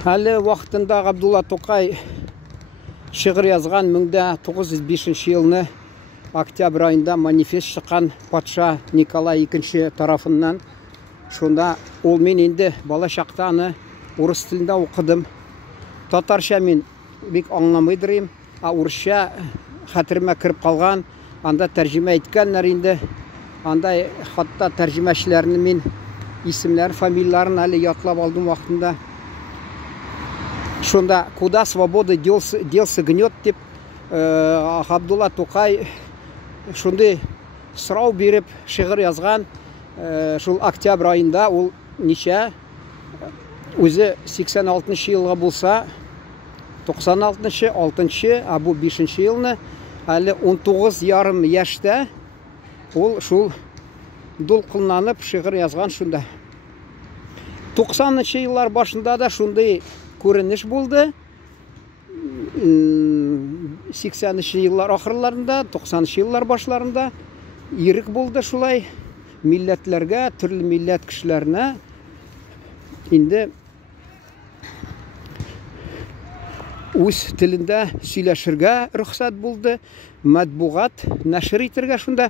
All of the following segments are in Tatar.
Әлі вақытында Ғабдулла Тоқай шиғыр язған 1905 жылны октябрь айында манифест шыққан патша Николай II тарафынан. Шонда ол мен енді бала шақтаны орыс тілінде оқыдым. Татарша мен бек аңламайдырым, орысша хатырыма кіріп қалған. Анда тәржіме еткенлер енді. Андай хатта тәржімәшілерінің мен исімлер, фамилияларын әлі ятлап алдым вақытында. Шонда «Куда свобода делся гнет» деп Ғабдулла Тоқай шондай сұрау беріп шиғыр язған. Шол октябрь айында ол неше өзі 86 жылға болса 96-шы, 6-шы, бұл 5-ші жылны әлі 19,5 яшта ол шол долқылнанып шиғыр язған шында. 90-шы жыллар башында да шондай көрініш болды. 80-шы жыллар ақырларында, 90-шы жыллар башларында ерік болды шулай милләтләргә, түрлі милләт кішілеріне енді өз тілінде сөйләшергә рұқсат болды. Матбуғат нәшір итергә шунда.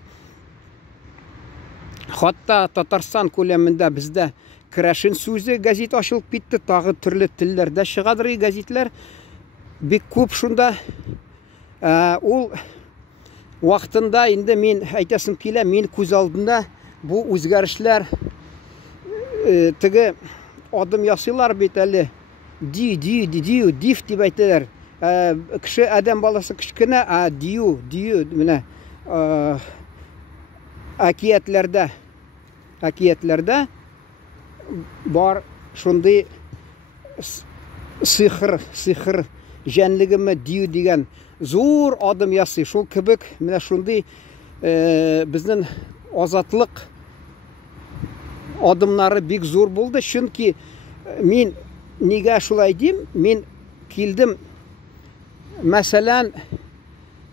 Хатта Татарстан көлемінде бізде Кірәшін сөзі газет ашылып кетті, тағы түрлі тілдерде шығадыр газетлер. Бек көп шунда. Ол вақытында енді мен айтасым келе, мен көз алдында бұл өзгерішлер тігі адым ясылар бет әлі. Див деп айтылар. Кіші әдем баласы кішкіне, дию, міне әкиятлерді бар шундай сихыр жәнлігімі дию деген зор адым ясы. Шул кібік міне шундай біздің азатлық адымнары бек зор болды. Чөнки мен неге шулай дейм, мен келдім мәселен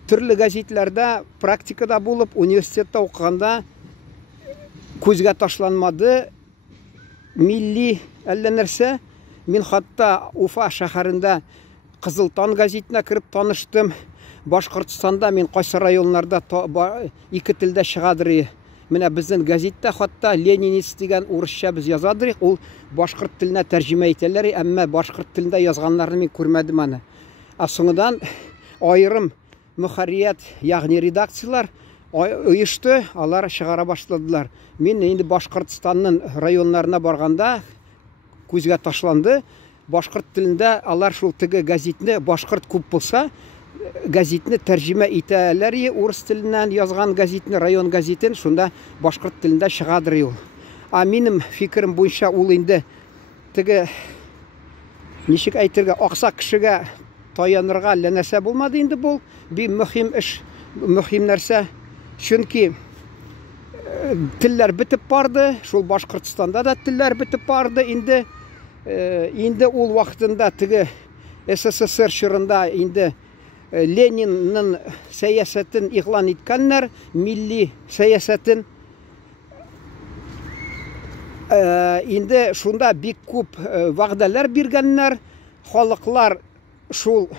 түрлі газетлерде практикада болып, университетте оқығанда көзге ташланмады. Милли әлі нәрсе. Мен хатта Уфа шәһәрендә Қызылтан газетіне кіріп таныштым. Башқұртстанда мен қайсы районларда екі тілде шығадыр. Менә біздің газетте хатта Ленинист деген орысша біз язадыр. Ол башқұрт тіліне тәржіме етелер, әмма башқұрт тілінде язғанларны мен көрмәдім аны. Соңыдан айырым мұхаррият, яғни редакциялар ұйышты, алар шығара башладылар. Мен енді Башқұртстанның районларына барғанда көзге ташланды. Башқұрт тілінде алар шул тігі газетіне башқұрт көп болса, газетіне тәржіме етәлер, орыс тілінен язған газетіне, район газетін, шунда башқұрт тілінде шығадыр ел. Менің фикірім бойынша ол енді тігі нешік әйтерге ақса кішіге таянырға ләнәсә болмады енді бұл. Bir mühim iş, mühim нәрсе. Чөнки тілләр бітіп барды, шул Башқұртстанда да тілләр бітіп барды. Енді ол вақытында тігі СССР шырында енді Лениннің сәясатын иғлан еткеннер, милли сәясатын. Енді шунда бек көп вағдалар бергеннер, халықлар шул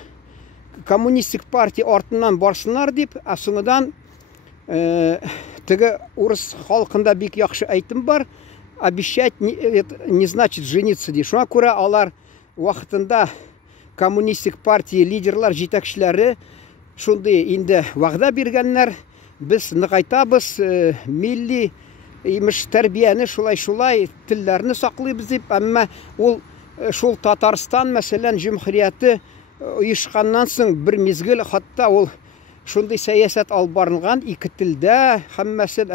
коммунистик партия артынан барсынар деп, соңыдан тігі орыс халқында бек яқшы айтым бар. Обещать не значит жениться де. Шуңа күрә алар вақытында коммунистик партия лидерлар, жетекшілері шундай енді вағда бергеннер. Біз нығайтабыз, милли имеш тәрбияны шулай тілләрні сақлайбыз деп. Әмма ол шул Татарстан мәселен жұмхұрияты ұйышқаннан соң бір мезгіл хатта ол шундай сәясат албарынған екі тілді хаммасын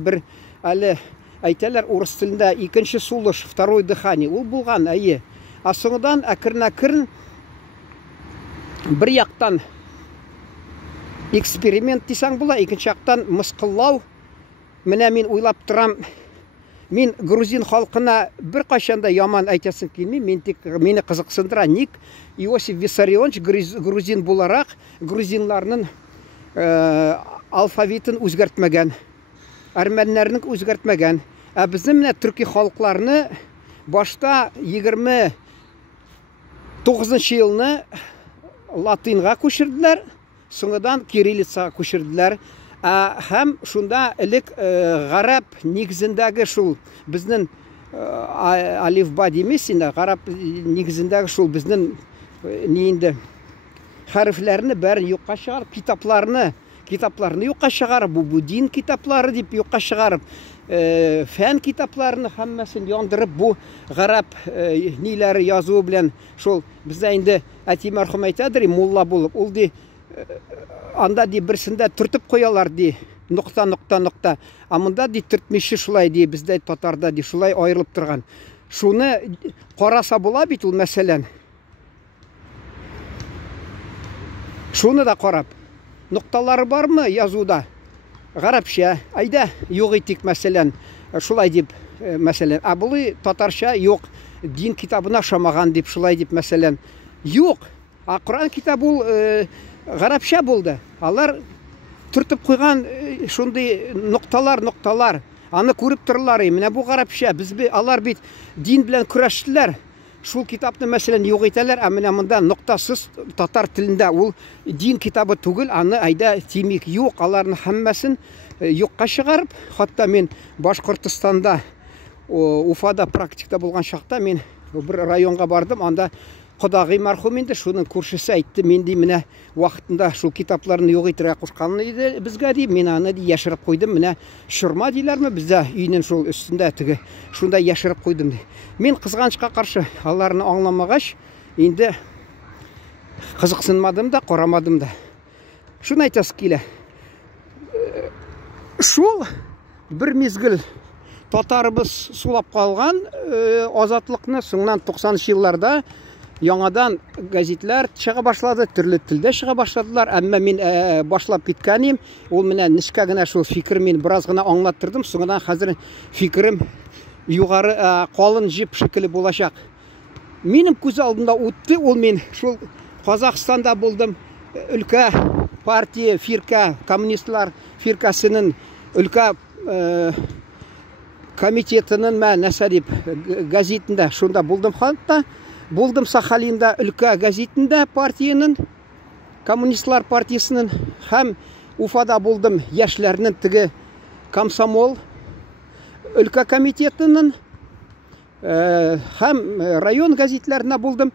бір әлі әйтәлер орыс тілінде екінші сулыш, второй дыхание ол болған Соңыдан әкірін бір яқтан эксперимент десең бұла, екінші яқтан мысқыллау. Менә мен ойлап тұрам, мен грузин халқына бір қашанда яман айтасым келмей, мені қызықсындыра. Ник Иосиф Виссарионович грузин боларақ грузинларының алфавитін өзгертмеген, әрмәнләрінің өзгертмеген. Біздің түркі халықларыны башта 20 9 елны латынга күчерделәр, соңыдан кириллицага күчерделәр. Һәм шунда элек гарәп нигезендәге шул безнең алифба димез инде, гарәп нигезендәге шул безнең инде хәрефләрне бәрен юкка чыгарып, китапларны юкка чыгарып, бу дин китаплары дип юкка чыгарып, фән китапларны һәммәсен яндырып, бу гарәп ниләре язуы белән шул бездә инде әти мәрхүм әйтәдер, мулла булып, ул ди анда ди берсендә төртеп куялар ди, нокта. Монда ди төртмеші шулай ди, бездә татарда ди шулай аерылып торган. Шуны караса була бит ул мәсәлән. Шуны да карап. Нокталары бармы язуда? Гарәпчә. Айда юк итик мәсәлән. Шулай дип мәсәлән. Булы татарча юк. Дин китабына шамаган дип шулай дип мәсәлән. Юк. Коран китабы ул гарәпчә булды. Алар түртеп куйган шундый нокталар. Аны күреп торалар. Менә бу гарәпчә. Алар бит дин белән көрәштеләр. Шул китапны мәсәлән юк итәләр, менә монда ноктасыз татар телендә ул дин китабы түгел, аны айда тимик юк, аларны һәммәсен юкка чыгарып, хатта мен Башкортстанда, Уфада практикта булган чакта мен бер районга бардым, анда Кодагый мәрхүм инде шуның күршесе әйтте, мен ди менә вакытында шул китапларны юк итәргә кушканны иде безгә ди, мен аны ди яшереп куйдым, менә шурма диләрме бездә өйнең шул өстендә теге, шунда яшереп куйдым ди. Мен кызганычка каршы аларны аңламагач, инде кызыксынмадым да, карамадым да. Шуны әйтәс килә. Шул бер мизгел татарыбыз сулап калган азатлыкны соңнан 90 елларда яңадан газетлар чыга башлады, төрле телдә чыга башладылар, әмма мин башлап киткәнем, ул менә нишкә генә шул фикер мин бераз гына аңлаттырдым, соңдан хәзер фикерем югары калын җип шикелле булачак. Минем күз алдында үтте, ул мин шул Казакстанда булдым, өлкә партия фирка, коммунистлар фиркасының өлкә комитетының нәрсә дип газетында шунда булдым, хатта булдым Сахалинда өлкә газетында партияның, коммунистлар партиясының, һәм Уфада булдым яшьләрнең теге комсомол өлкә комитетының, һәм район газетләренә булдым.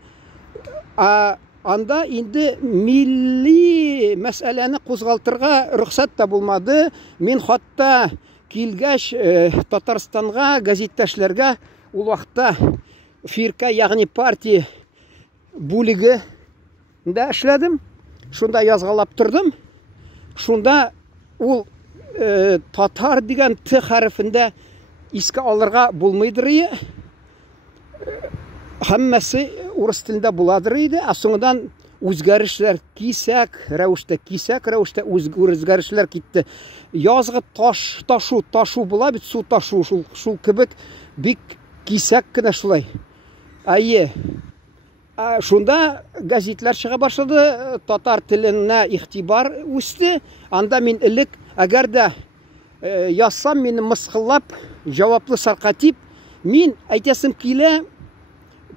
Анда инде милли мәсьәләне кузгалтырга рөхсәт та булмады. Мин хатта килгәч Татарстанга газеттәшләргә ул вакытта фирка, ягъни партия бүлеге дә эшләдем. Шунда язгалап тордым. Шунда ул татар дигән т хәрефендә искә алырга булмыйдыр. Һәммәсе урыс телендә буладыр иде. Соңдан үзгәрешләр кисәк рәвештә үзгәрешләр китте. Язгы ташу була бит, су ташу шул кебек бик кисәк кенә шулай. Шунда газетлар чыга башлады, татар теленә игътибар үсте. Анда мин элек әгәр дә язсам, мине мыскыллап, җаваплы саркатип, мин әйтәсем килә,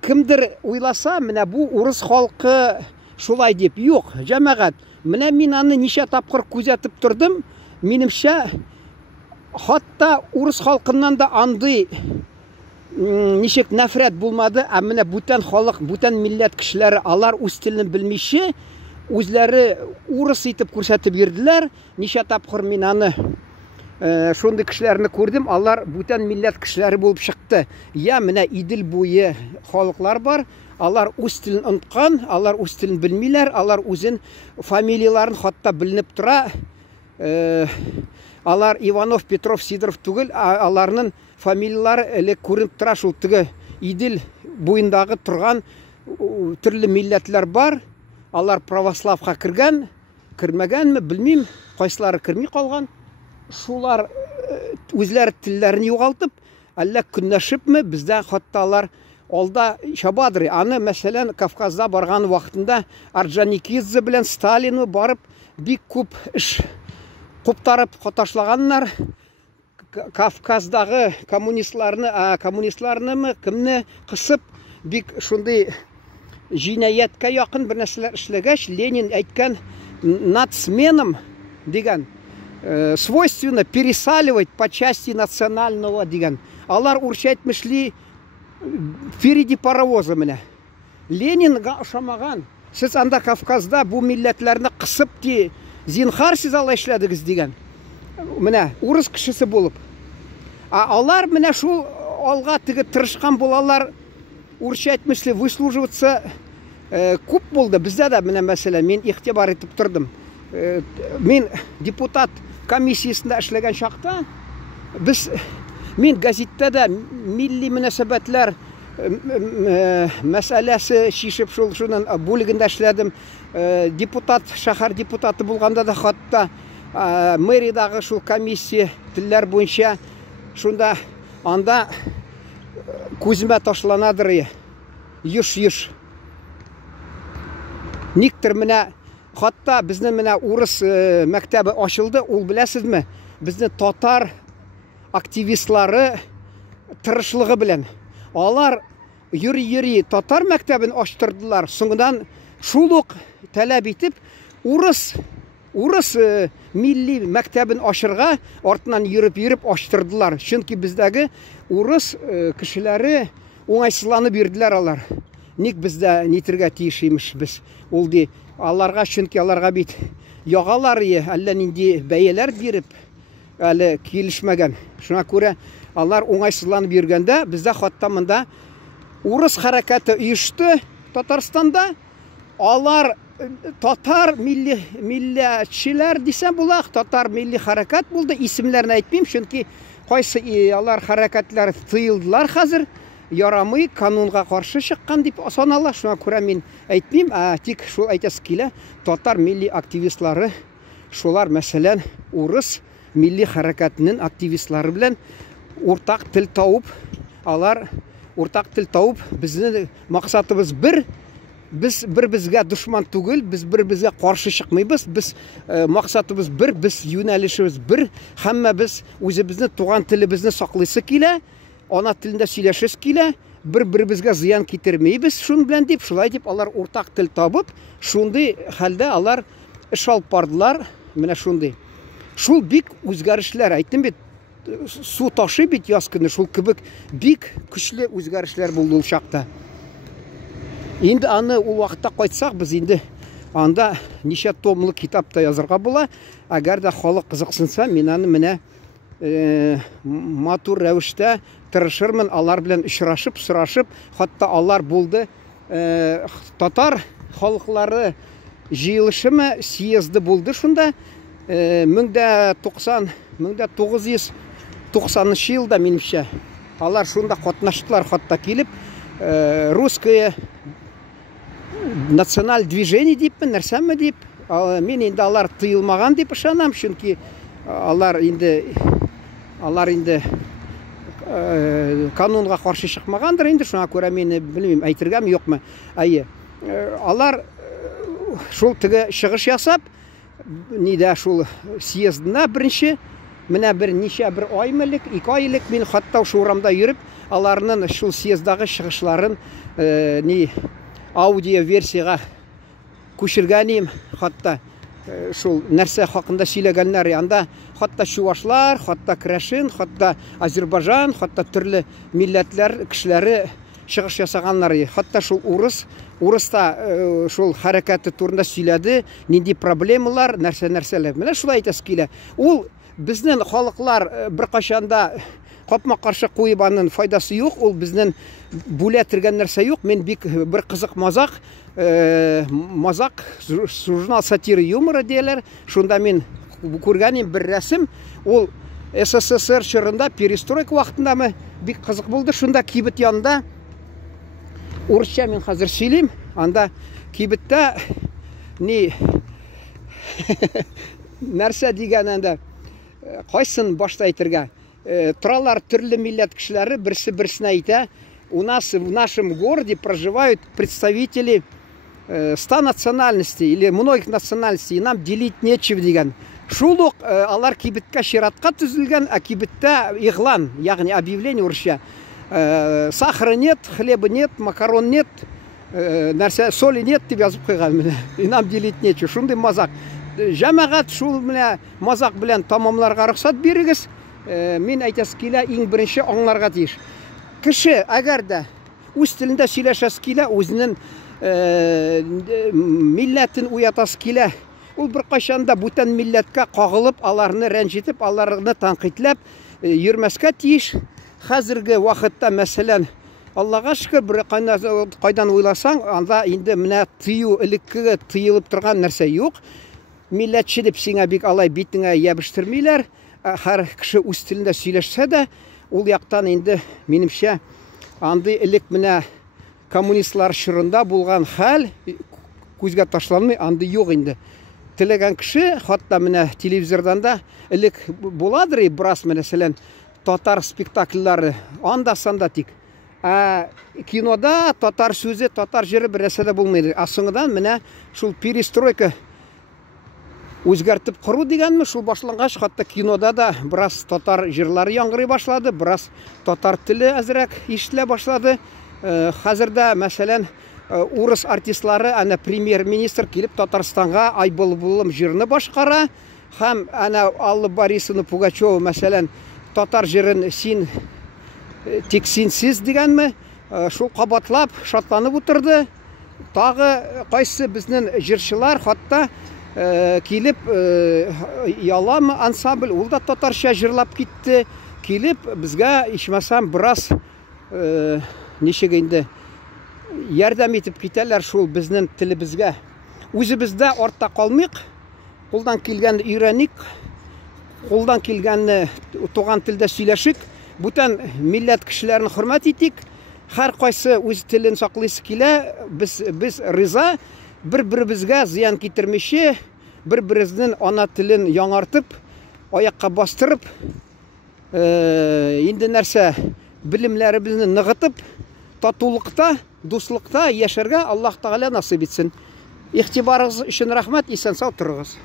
кемдер уйласа, менә бу урыс халкы шулай дип. Юк, җәмәгать. Менә мин аны ничә тапкыр күзәтеп тордым. Минемчә, хатта урыс халкыннан да андый ничек нәфрәт булмады, менә бүтән халык, бүтән милләт кешеләре, алар үз телен белмичә, үзләре урыс итеп күрсәтеп йөрделәр. Ничә тапкыр мин аны шундый кешеләрне күрдем, алар бүтән милләт кешеләре булып чыкты. Менә Идел буе халыклар бар, алар үз телен оныткан, алар үз телен белмиләр, алар үзен фамилияларын хатта беленеп тора. Алар Иванов, Петров, Сидоров түгел, аларның фамилиялары элек күренеп тора. Шул теге Идел буендагы торган төрле милләтләр бар. Алар православка кергән, кирмәгәнме белмим, кайсылары кирми калган. Шулар үзләр телләрен югалтып, әллә көнләшепме, бездә хатта алар алда чабадыр. Аны мәсәлән Кавказда барган вакытында Орджоникидзе белән Сталинны барып бик күп эш куптарып каташлаганнар. Кавказдагы коммунистларны кемне кысып бик шундый җинаятка якын бер нәрсәләр эшләгәч, Ленин әйткән, нацменам дигән, свойственно пересаливать по части национального дигән. Алар урысча әйтмешли, впереди паровоза менә. Ленинга ошамаган. Сез анда Кавказда бу милләтләрне кысып ди, зинхар сез алай эшләдегез дигән. Менә урыс кешесе булып. Алар менә шул алга теге тырышкан булалар, урысча әйтмешли выслуживаться күп булды. Бездә дә менә мәсәлән, мин игътибар итеп тордым. Мин депутат комиссиясендә эшләгән чакта, мин газеттә дә милли мөнәсәбәтләр мәсьәләсе шишеп шуның бүлегендә эшләдем. Депутат, шәһәр депутаты булганда да хатта мэриядагы шул комиссия телләр буенча шунда анда күземә ташланадыр еш. Никтер менә хатта безнең менә урыс мәктәбе ачылды, ул беләсезме? Безнең татар активистлары тырышлыгы белән. Алар йөри татар мәктәбен ачтырдылар. Соңыннан шул ук таләп итеп урыс милли мәктәбен ачырга артыннан йөреп ачтырдылар. Чөнки бездәге урыс кешеләре уңайсызланып бирделәр алар. Ник бездә нитергә тиеш имеш без? Ул ди, аларга чөнки аларга бит ягалар әллә нинди бәяләр биреп әле килешмәгән. Шуңа күрә алар уңайсызланып йөргәндә, бездә хатта монда урыс хәрәкәте оешты Татарстанда. Алар татар милләтчеләр дисәм була, татар милли хәрәкәт булды. Исемләрне әйтмим, чөнки кайсы алар хәрәкәтләр тыелдылар хәзер. Ярамый, канунга каршы чыккан дип санала. Шуңа күрә мин әйтмим, тик шул әйтәсе килә, татар милли активистлары, шулар мәсәлән урыс милли хәрәкәтенең активистлары белән уртак тел тауып, алар уртак тел тауып, безнең максатыбыз бер, без бер-безгә душман түгел, без бер-безгә каршы чыкмыйбыз, без максатыбыз бер, без юнәлешебез бер, һәммәбез үзебезнең туган телебезне саклыйсы килә, ана телендә сөйләшәс килә, бер-безгә зыян китермәйбез шун белән дип, шулай дип алар уртак тел табып, шундый хәлдә алар эш алып бардылар, менә шундый. Шул бик үзгәрешләр, әйттем бит, су ташы бит яз көне, шул кебек бик көчле үзгәрешләр булды ул чакта. Инде аны ул вакытта кайтсак, без инде анда ничә томлы китапта язырга була. Әгәр дә халык кызыксынса, мин аны менә матур рәвештә тырышырмын, алар белән очрашып, сорашып, хатта алар булды татар халыклары җыелышымы, съезды булды шунда. 1990 елда минемчә алар шунда катнаштылар, хатта килеп русское националь движение дипме, нәрсәме дип, мин инде алар тыелмаган дип ышанам, чөнки алар инде канунга каршы чыкмагандыр инде, шуңа күрә мин белмим, әйтергәме юкмы. Алар шул теге чыгыш ясап, нидә шул съездына беренче, менә бер аймылык, 2 айлык мин хатта шул урамда йөреп, аларның шул съездагы чыгышларын аудио версияга күчергәнем, хатта шул нәрсә хакында сөйләгәннәр, анда хатта чуашлар, хатта крәшин, хатта Азербайҗан, хатта төрле милләтләр кешеләре чыгыш ясаганнар. Хатта шул урыста шул хәрәкәте турында сөйләде, нинди проблемалар, нәрсәләр. Менә шулай әйтәсе килә. Ул безнең халыклар беркайчанда капма-каршы куеп аның файдасы юк, ул безнең бүлә тергән нәрсә юк. Мен бик бер кызык мазак, журнал сатира юмора диләр. Шунда мен күргәнем бер рәсем, ул СССР чорында перестройка вакытындамы бик кызык булды. Шунда кибет янында урысча мен хәзер сөйлим, анда кибеттә нәрсә дигәндә кайсын башта әйтергә, торалар төрле милләт кешеләре, берсе-берсенә әйтә. У нас в нашем городе проживают представители 100 национальностей или многих национальностей, и нам делить нечего дигән. Шул ук алар кибеткә чиратка төзелгән, кибеттә игълан, ягъни объявление урысча. Сахара нет, хлеба нет, макарон нет, нәрсә соли нет дип язып куйган менә. И нам делить нечего. Шундый мазак. Җәмәгать шул менә мазак белән тамамларга рөхсәт бирегез. Мин әйтәс килә, иң беренче аңларга тиеш. Кеше әгәр дә үз телендә сөйләшәс килә, үзенең милләтен уятасы килә, ул беркайчан да бүтән милләткә кагылып, аларны рәнҗитеп, аларны тәнкыйтьләп йөрмәскә тиеш. Хәзерге вакытта, мәсәлән, Аллага шөкер, бер кайдан уйласаң, анда инде менә тыю, элеккеге тыелып торган нәрсә юк. Милләтче дип сиңа бик алай битеңә ябыштырмыйлар. Һәр кеше үз телендә сөйләшсә дә, ул яктан инде минемчә андый элек менә коммунистлар чорында булган хәл күзгә ташланмый, андый юк инде. Теләгән кеше, хатта менә телевизордан да элек буладыр, бераз мәсәлән татар спектакльләре анда-санда тик. Кинода татар сүзе, татар җыры берәрсә дә булмый. Соңыннан менә шул перестройка үзгәртеп кору дигәнме, шул башлангач, хатта кинода да бераз татар җырлары яңгырый башлады, бераз татар теле әзрәк ишетелә башлады. Хәзердә, мәсәлән, урыс артистлары, ана премьер-министр килеп Татарстанга Айбулбулым җырны башкара, һәм ана Алла Борисовна Пугачева, мәсәлән, татар җырын син тик синсез дигәнме, шул кабатлап шатланып утырды. Тагы кайсы безнең җырчылар хатта килеп Ялам ансамбль, ул да татарча җырлап китте. Килеп безгә ичмасам бераз ничек инде ярдәм итеп китәләр шул безнең телебезгә. Үзебездә артта калмыйк, кулдан килгәнне өйрәник, кулдан килгәнне туган телдә сөйләшик. Бүтән милләт кешеләрен хөрмәт итик. Һәр кайсы үз телен саклыйсы килә. Без риза, бер-беребезгә зыян китермичә, бер-беребезнең ана телен яңартып, аякка бастырып, инде нәрсә белемнәребезне ныгытып, татулыкта, дуслыкта яшәргә Аллаһ Тәгалә насыйп итсен. Игътибарыгыз өчен рәхмәт, исән сау торыгыз.